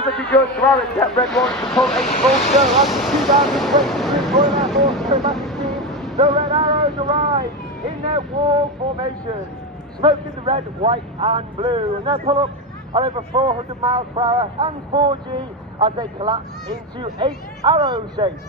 is looking good. Suarez kept Red 1 to pull 8 full show. After 2023 Royal Air Force Combatant team, the Red Arrows arrive in their wall formation. Smoked in the red, white and blue. And they'll pull up at over 400 miles per hour and 4G as they collapse into 8 arrow shapes.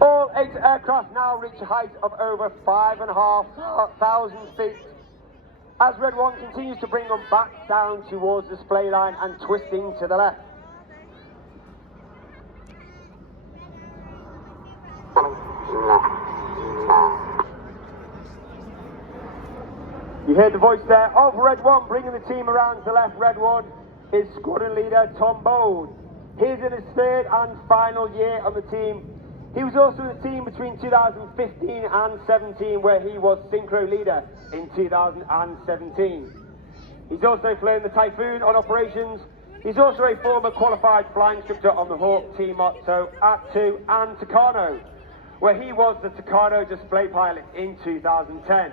All 8 aircraft now reach a height of over 5,500 feet as Red 1 continues to bring them back down towards the display line and twisting to the left. You heard the voice there of Red 1 bringing the team around to the left. Red 1 is squadron leader Tom Bold. He's in his 3rd and final year on the team. He was also in the team between 2015 and 17, where he was synchro leader in 2017. He's also flown the Typhoon on operations. He's also a former qualified flying instructor on the Hawk Team Motto at 2 and Tucano, where he was the Tucano display pilot in 2010.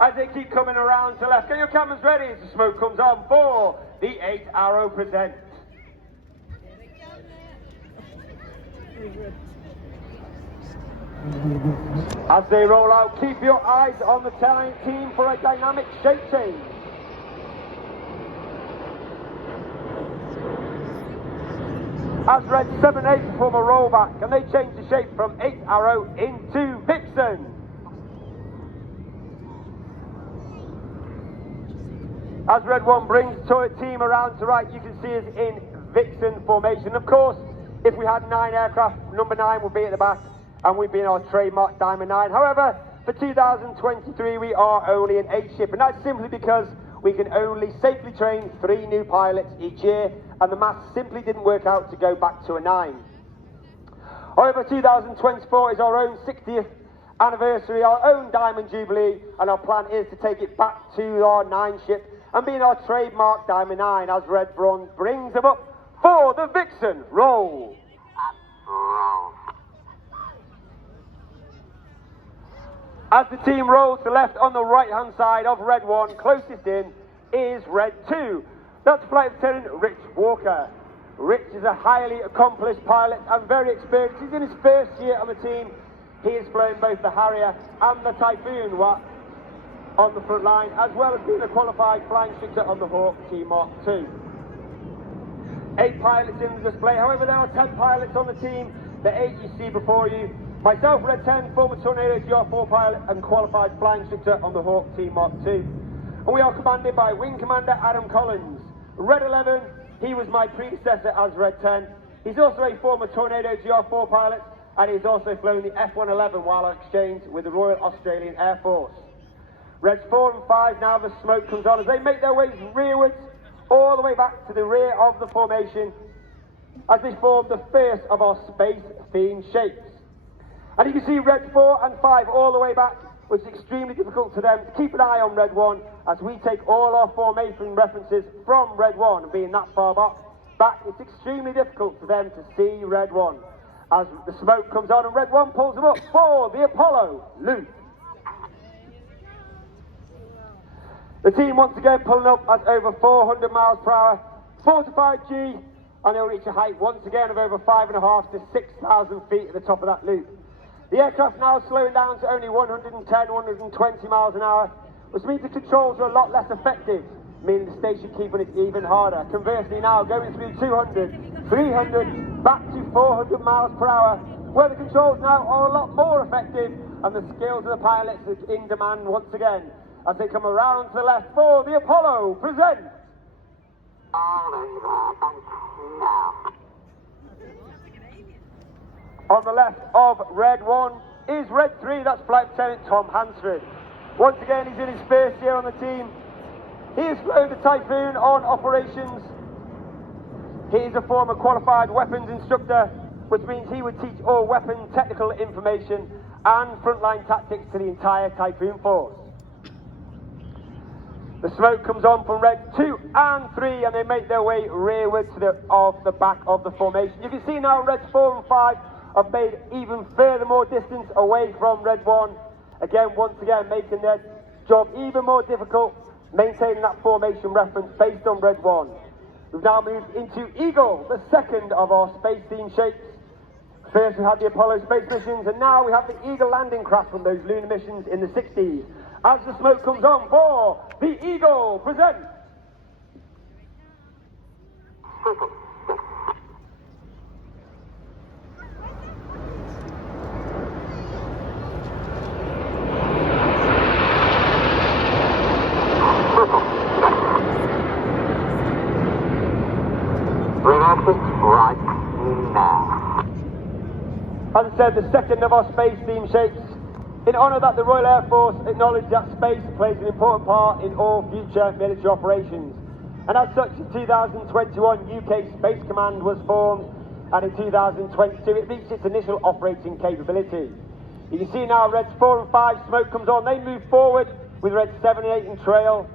As they keep coming around to the left, get your cameras ready as the smoke comes on for the 8 Arrow present. As they roll out, keep your eyes on the team for a dynamic shape change. As Red 7-8 perform a rollback, and they change the shape from 8 Arrow into Vixen. As Red 1 brings turret team around to right, you can see us in Vixen formation. Of course, if we had 9 aircraft, number 9 would be at the back, and we'd be in our trademark Diamond 9. However, for 2023, we are only an 8 ship, and that's simply because we can only safely train 3 new pilots each year, and the maths simply didn't work out to go back to a 9. However, 2024 is our own 60th anniversary, our own Diamond Jubilee, and our plan is to take it back to our 9 ship and be in our trademark Diamond 9 as Red Bronze brings them up for the Vixen roll. As the team rolls to the left on the right hand side of Red 1, closest in is Red 2. That's Flight Lieutenant Rich Walker. Rich is a highly accomplished pilot and very experienced. He's in his 1st year on the team. He has flown both the Harrier and the Typhoon on the front line, as well as being a qualified flying instructor on the Hawk Team Mark 2. 8 pilots in the display, however there are 10 pilots on the team. The 8 you see before you. Myself, Red 10, former Tornado GR4 pilot and qualified flying instructor on the Hawk Team Mark 2. And we are commanded by Wing Commander Adam Collins. Red 11, he was my predecessor as Red 10. He's also a former Tornado GR4 pilot, and he's also flown the F-111 while on exchange with the Royal Australian Air Force. Reds 4 and 5, now the smoke comes on as they make their way rearwards, all the way back to the rear of the formation, as they form the first of our space-themed shapes. And you can see Red 4 and 5 all the way back, which is extremely difficult for them to keep an eye on Red 1, as we take all our formation references from Red 1, and being that far back, it's extremely difficult for them to see Red 1. As the smoke comes on and Red 1 pulls them up for the Apollo loop. The team once again pulling up at over 400 miles per hour, 4 to 5G, and they'll reach a height once again of over 5,500 to 6,000 feet at the top of that loop. The aircraft now slowing down to only 110, 120 miles an hour, which means the controls are a lot less effective, meaning the station keeping it even harder. Conversely now, going through 200, 300, back to 400 miles per hour, where the controls now are a lot more effective, and the skills of the pilots is in demand once again, as they come around to the left for the Apollo present. On the left of Red 1 is Red 3, that's Flight Lieutenant Tom Hansford. Once again, he's in his 1st year on the team. He has flown the Typhoon on operations. He is a former qualified weapons instructor, which means he would teach all weapon technical information and frontline tactics to the entire Typhoon force. The smoke comes on from Red 2 and 3, and they make their way rearward to the back of the formation. You can see now Reds 4 and 5 have made even further more distance away from Red 1, Again, once again, making their job even more difficult, maintaining that formation reference based on Red 1. We've now moved into Eagle, the second of our space-themed shapes. First we had the Apollo space missions, and now we have the Eagle landing craft from those lunar missions in the 60s. As the smoke comes on for the Eagle, present. Right now. As I said, the second of our space-themed shapes, in honour that the Royal Air Force acknowledged that space plays an important part in all future military operations. And as such, in 2021, UK Space Command was formed, and in 2022 it reached its initial operating capability. You can see now Reds 4 and 5 smoke comes on, they move forward with Reds 7 and 8 in trail.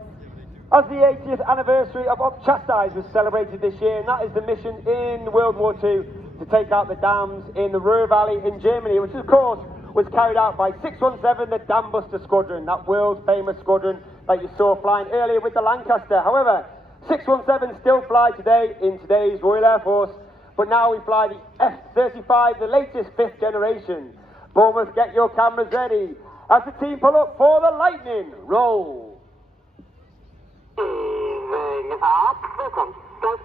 As the 80th anniversary of Op Chastise was celebrated this year, and that is the mission in World War II to take out the dams in the Ruhr Valley in Germany, which of course was carried out by 617, the Dam Buster Squadron, that world famous squadron that you saw flying earlier with the Lancaster. However, 617 still fly today in today's Royal Air Force, but now we fly the F-35, the latest 5th generation. Bournemouth, get your cameras ready as the team pull up for the lightning roll. Easing up, listen, go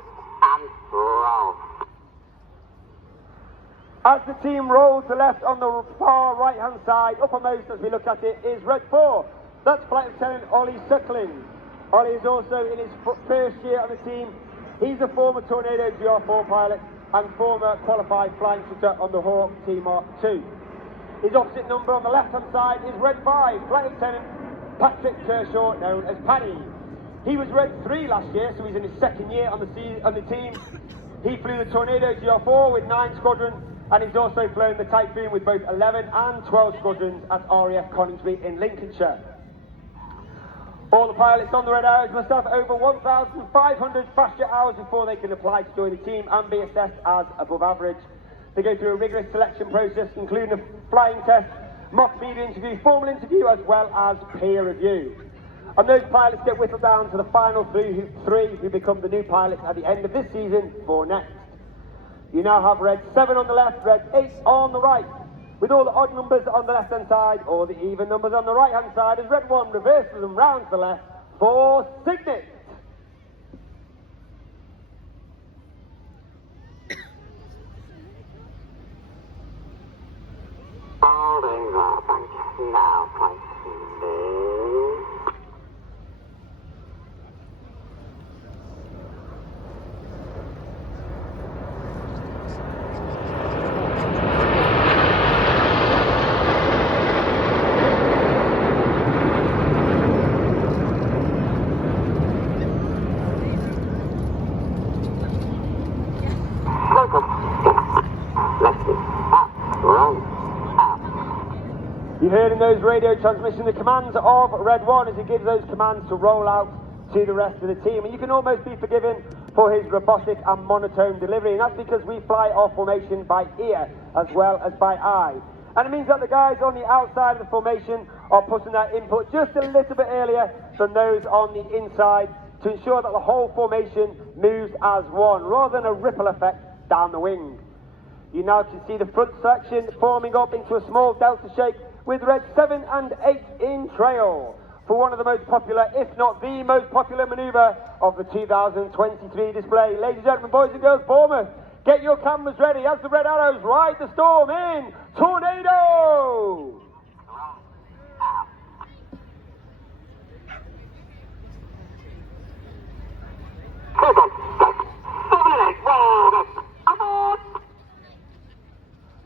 and roll. As the team rolls to left on the far right hand side, uppermost as we look at it is Red 4. That's Flight Lieutenant Ollie Suckling. Ollie is also in his first year on the team. He's a former Tornado GR4 pilot and former qualified flying instructor on the Hawk T-Mark 2. His opposite number on the left hand side is Red 5, Flight Lieutenant Patrick Kershaw, known as Paddy. He was Red 3 last year, so he's in his second year on the team. He flew the Tornado GR4 with 9 squadrons, and he's also flown the Typhoon with both 11 and 12 squadrons at RAF Coningsby in Lincolnshire. All the pilots on the Red Arrows must have over 1,500 fast jet hours before they can apply to join the team and be assessed as above average. They go through a rigorous selection process, including a flying test, mock media interview, formal interview, as well as peer review. And those pilots get whittled down to the final three who become the new pilots at the end of this season for next. You now have Red 7 on the left, Red 8 on the right, with all the odd numbers on the left-hand side, or the even numbers on the right-hand side, as Red 1 reverses them round to the left for Signet. Holding the bank now, please. You heard in those radio transmissions the commands of Red 1 as he gives those commands to roll out to the rest of the team. And you can almost be forgiven for his robotic and monotone delivery, and that's because we fly our formation by ear as well as by eye. And it means that the guys on the outside of the formation are putting their input just a little bit earlier than those on the inside to ensure that the whole formation moves as one, rather than a ripple effect down the wing. You now can see the front section forming up into a small delta shape with Red 7 and 8 in trail for one of the most popular, if not the most popular manoeuvre of the 2023 display. Ladies and gentlemen, boys and girls, Bournemouth, get your cameras ready as the Red Arrows ride the storm in Tornado!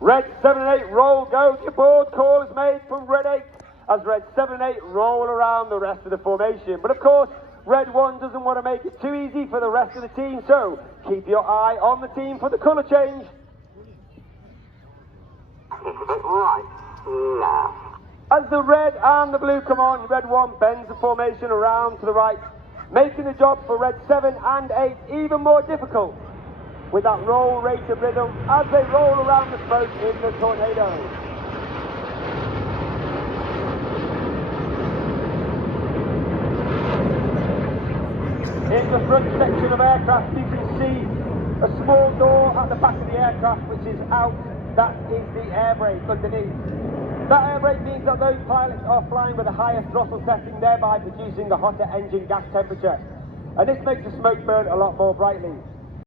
Red 7 and 8 roll, go. Your board call is made from Red 8 as Red 7 and 8 roll around the rest of the formation. But of course, Red 1 doesn't want to make it too easy for the rest of the team, so keep your eye on the team for the colour change. Right now. As the red and the blue come on, Red 1 bends the formation around to the right, making the job for Red 7 and 8 even more difficult with that roll rate of rhythm as they roll around the smoke in the Tornado. the front section of aircraft, you can see a small door at the back of the aircraft which is out. That is the air brake underneath. That air brake means that those pilots are flying with a higher throttle setting, thereby producing a hotter engine gas temperature. And this makes the smoke burn a lot more brightly.